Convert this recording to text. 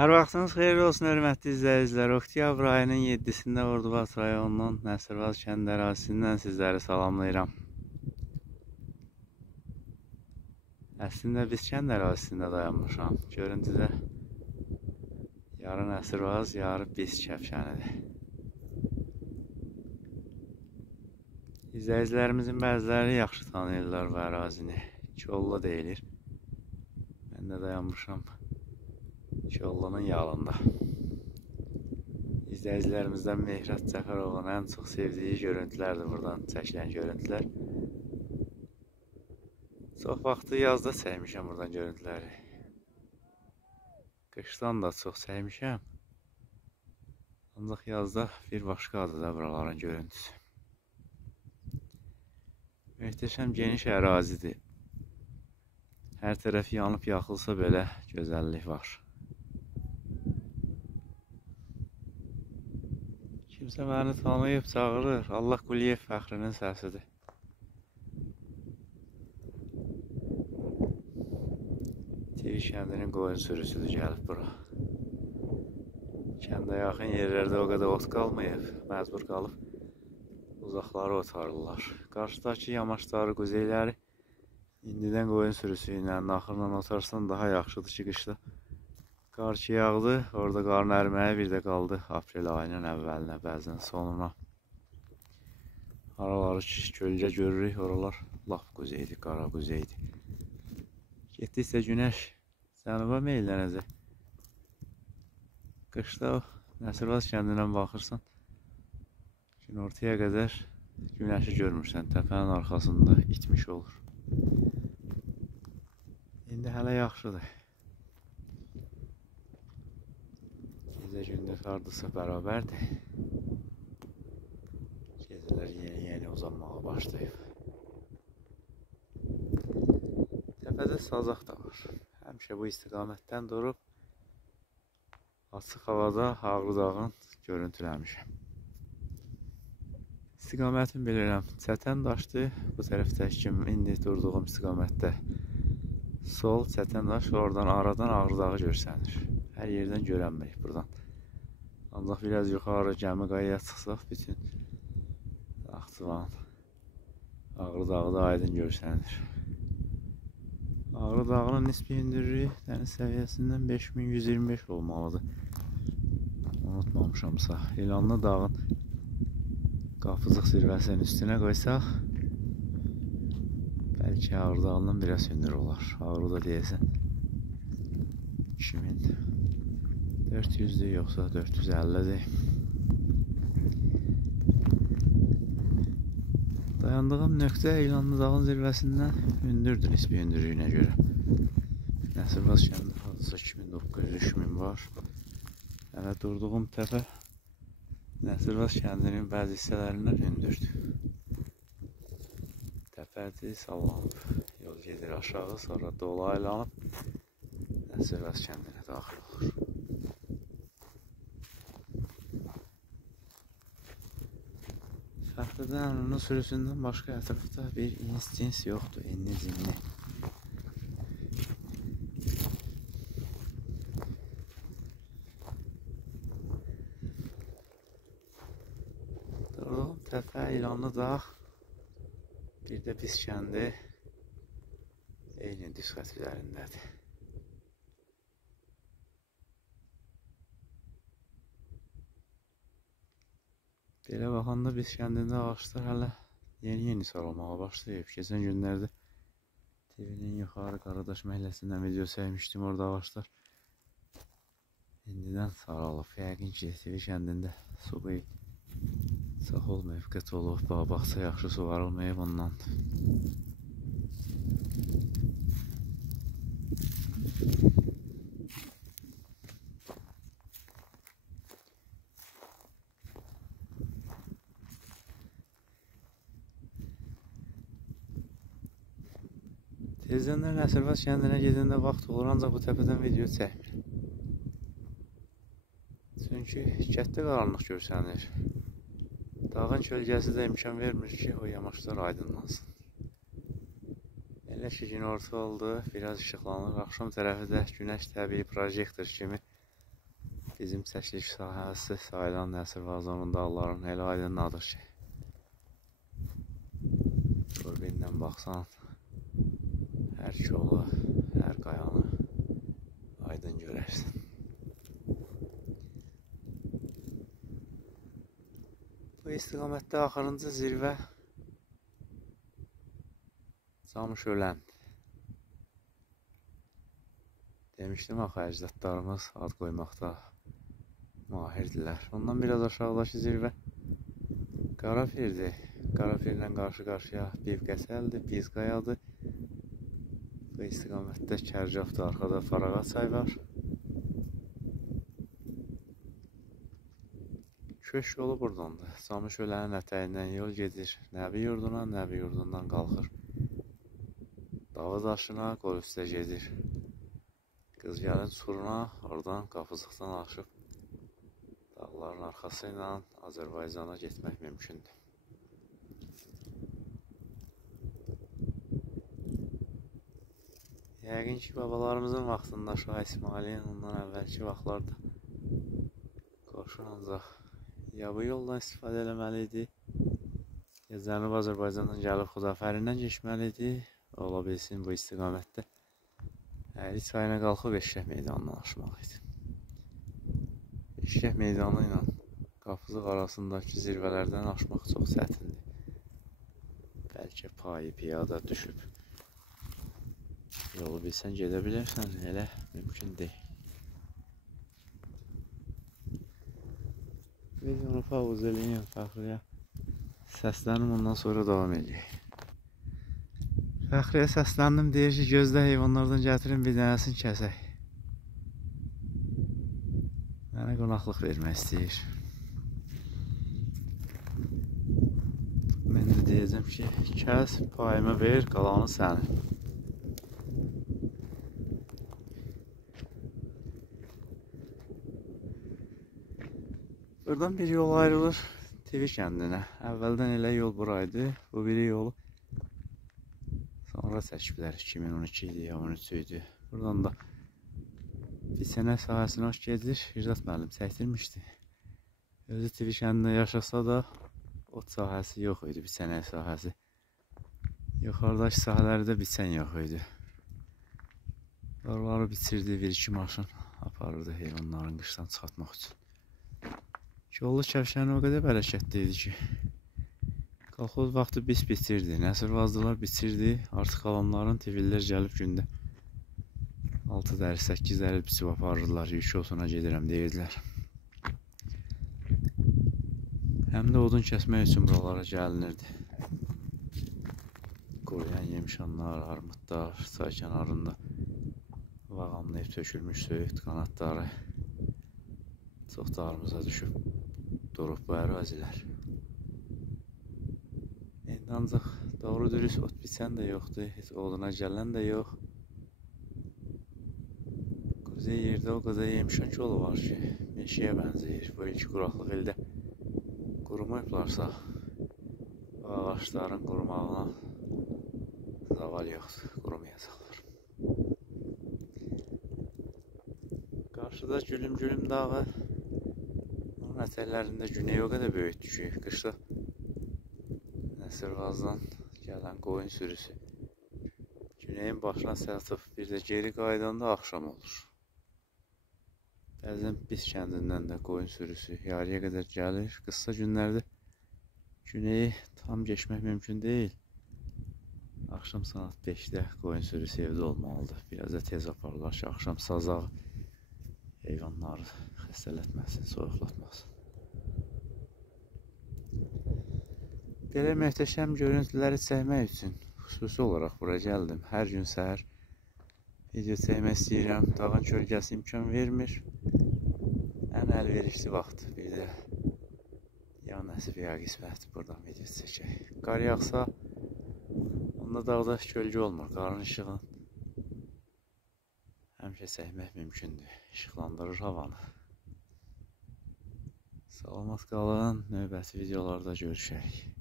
Hər vaxtınız xeyirli olsun, hörmətli izləyicilər. Oktyabr ayının 7-sində Ordubad rayonunun Nəsirvaz kənd ərazisindən sizləri salamlayıram. Əslində biz kənd ərazisində dayanmışam. Görüntüdə yarı Nəsirvaz, yarı biz kəpşənidir. İzləyicilərimizin bəziləri yaxşı tanıyırlar bu ərazini. Kolla deyilir. Mən də dayanmışam Kollanın yanında. İzləyicilərimizdən Mehrat Cəfərovun ən çox sevdiyi görüntülərdir buradan çəkilən görüntülər. Çox vaxtı yazda çəkmişəm buradan görüntüləri. Qışdan da çox çəkmişəm. Ancaq yazda bir başqadır da buraların görüntüsü. Möhtəşəm geniş ərazidir. Hər tərəf yanıb yaxılsa belə gözəllik var. Kimsə məni tanıyıb çağırır. Allah Quliyev fəxrinin səsidir. TV kəndinin qoyun sürüsüdür gəlib bura. Kəndə yaxın yerlərdə o qədər ot qalmayıb. Məcbur qalıb uzaqları otarırlar. Qarşıdakı yamaçları, quzeyləri indidən qoyun sürüsü ilə, naxırla otarsan daha yaxşıdır ki, qışda qar ki yağdı, orada qarın əriməyə bir də qaldı aprel ayının əvvəlinə, bəzən sonuna. Araları kölgə görürük, oralar laf quzeydir, qara quzeydir. Getdikcə günəş cənuba meylənəcək. Qışda Nəsirvaz kəndindən baxırsan, günortaya qədər günəşi görmürsən, təpənin arxasında itmiş olur. İndi hələ yaxşıdır. Gecə gündüz hardasa bərabərdir. Gecələr yeni uzanmağa başlayıb. Təpədə sazaq da var. Həmişə bu istiqamətdən durub açıq havada Ağrı dağın görüntüləmişəm. İstiqamətini bilirəm. Çətən daşdır. Bu tərəfdəki kimi indi durduğum istiqamətdə sol çətən daş, oradan aradan Ağrı dağı görsənir. Hər yerdən görənməyik buradan. Ancaq biraz yuxarı gəmi qayaya çıxsaq bütün Naxçıvan, Ağrı dağı da aydın görsənir. Ağrı dağının nisbi hündürlüyü dəniz səviyyəsindən 5125 olmalıdır. Unutmamışamsa. İlanlı dağın Qapıcıq zirvəsinin üstünə qoysaq bəlkə Ağrı dağından biraz hündür olar. Ağrı da deyəsən 2400'dür yoxsa 450'dir. Dayandığım nöqtə İlanlı dağın zirvəsindən hündürdür nisbi hündürlüyünə görə. Nəsirvaz kəndi hardasa 2900-3000 var. Hələ durduğum təpə Nəsirvaz kəndinin bəzi hissələrindən hündürdür. Təpədir, sallanıb. Yol gedir aşağı, sonra dolaylanıb Nəsirvaz kəndinə daxil olur. Fəxridən onun sürüsündən başqa ətrafda bir ins-cins yoxdur, enli-cinli. Durduğum təpə İlanlı dağ, bir də biz kəndi eyni düz xət üzərindədir. Belə baxanda biz kəndində ağaçlar hələ yeni sarılmağa başlayıb. Keçən günlərdə TV'nin yuxarı Qaradaş məhəlləsindən video çəkmişdim, orada ağaçlar indidən saralıb. Yəqin ki, TV kəndində su çox olmayıb, qıt olub, bağça yaxşı suvarılmayıb ondan. Tezdən Nəsirvaz kəndinə gedəndə vaxt olur, ancaq bu təpədən video çəkmir. Çünki kənddə qaranlıq görsənir. Dağın kölgəsi də imkan vermir ki, o yamaçlar aydınlansın. Elə ki, günorta oldu, biraz işıqlanır. Axşam tərəfi də günəş təbii projektor kimi bizim çəkiliş sahəsi sayılan Nəsir Vazonun dağlarının elə aydınladır ki, görbeyindən baxsan, hər kolu, hər qayanı aydın görərsən. Bu istiqamətdə axırıncı zirvə Camışöləndir. Demişdim axı, əcdadlarımız ad qoymaqda mahirdirlər. Ondan biraz aşağıdakı zirvə Qarafirdir. Qarafirlə qarşı-qarşıya Bivqəsəldir, Bizqayadır. Bu istiqamətdə Kərcavdır, arxada Farağa çay var. Köş yolu buradandır. Camışölənin ətəyindən yol gedir Nəbi yurduna, Nəbi yurdundan qalxır Dava daşına, qol üstə gedir Qızgəlin çuruna, oradan Qapızıqdan aşıb dağların arxası ilə Azərbaycana getmək mümkündür. Yəqin ki, babalarımızın vaxtında Şah İsmailin ondan əvvəlki vaxtlarda qoşun ancaq ya bu yoldan istifadə eləməli idi, ya Cənub Azərbaycandan gəlib Xudafərindən keçməli idi. Ola bilsin bu istiqamətdə Əli çayına qalxıb Eşrəh meydanından aşmaq idi. Eşrəh meydanı ilə Qapızıq arasındakı zirvələrdən aşmaq çox çətindir. Bəlkə payı piyada düşüb yolu bilsən gedə bilərsən, elə mümkün deyil. Videonu pauz eləyəm, Fəxriyə səsləndim, ondan sonra davam edəyək. Fəxriyə səsləndim, deyir ki, gözdə heyvanlardan gətirin bir dənəsini kəsək. Mənə qonaqlıq vermək istəyir. Mən də deyəcəm ki, kəs, payımı ver, qalanı sənin. Buradan bir yol ayrılır TV kəndinə. Əvvəldən elə yol buraydı, bu biri yolu sonra çəkiblər, 2012 idi, ya 13 idi. Buradan da Biçənək sahəsinə hoş gedir, İrzat müəllim çəkdirmişdi. Özü TV kəndində yaşasa da ot sahəsi yox idi, Biçənək sahəsi. Yuxarıdakı sahələrdə biçən yox idi. Oraları biçirdi, 1-2 maşın aparırdı heyvanların qışdan çıxartmaq üçün. Yollu kəvşəni o qədər bərəkətli idi ki, qalxoz vaxtı biz bitirdi, Nəsir Vazdılar bitirdi, artıq qalanların TV'lər gəlib gündə 6 dəri, 8 dəri biçib aparırdılar, yük otuna gedirəm deyirdilər. Həm də odun kəsmək üçün buralara gəlinirdi. Quruyan yemişanlar, armudlar, çay kənarında vağamlayıb tökülmüş söyüd qanadları çox darımıza düşüb durub bu ərazilər. İndi ancaq doğru dürüst ot biçən də yoxdur, heç oduna gələn də yox. Quzey yerdə o qədər yemişan yolu var ki, meşəyə bənzəyir. Bu ilk quraqlıq ildə qurumayıblarsa, ağaçların qurumağına zaval yoxdur, qurumayacaqlar. Qarşıda Gülüm dağı, onun ətəklərində güney o qədər böyükdür ki, qışda Nəsir Vazdan gələn qoyun sürüsü güneyin başına çatıb, bir də geri qaydanda axşam olur. Bəzən biz kəndindən də qoyun sürüsü yarıya qədər gəlir. Qısa günlərdə güneyi tam geçmək mümkün deyil. Axşam saat 5-də qoyun sürüsü evdə olmalıdır. Biraz da tez aparırlar ki, axşam sazağı heyvanları xəstələtməsin, soyuqlatmasın. Belə möhtəşəm görüntüləri çəkmək üçün xüsusi olaraq bura gəldim. Hər gün səhər video çəkmək istəyirəm. Dağın kölgəsi imkan vermir. Ən əlverişli vaxt bir də ya nəsib ya qismət buradan video çəkək. Qar yağsa onda dağda kölgə olmur. Qarın işığın həmişə çəkmək mümkündür. İşıqlandırır havanı. Salamat qalın. Növbəti videolarda görüşək.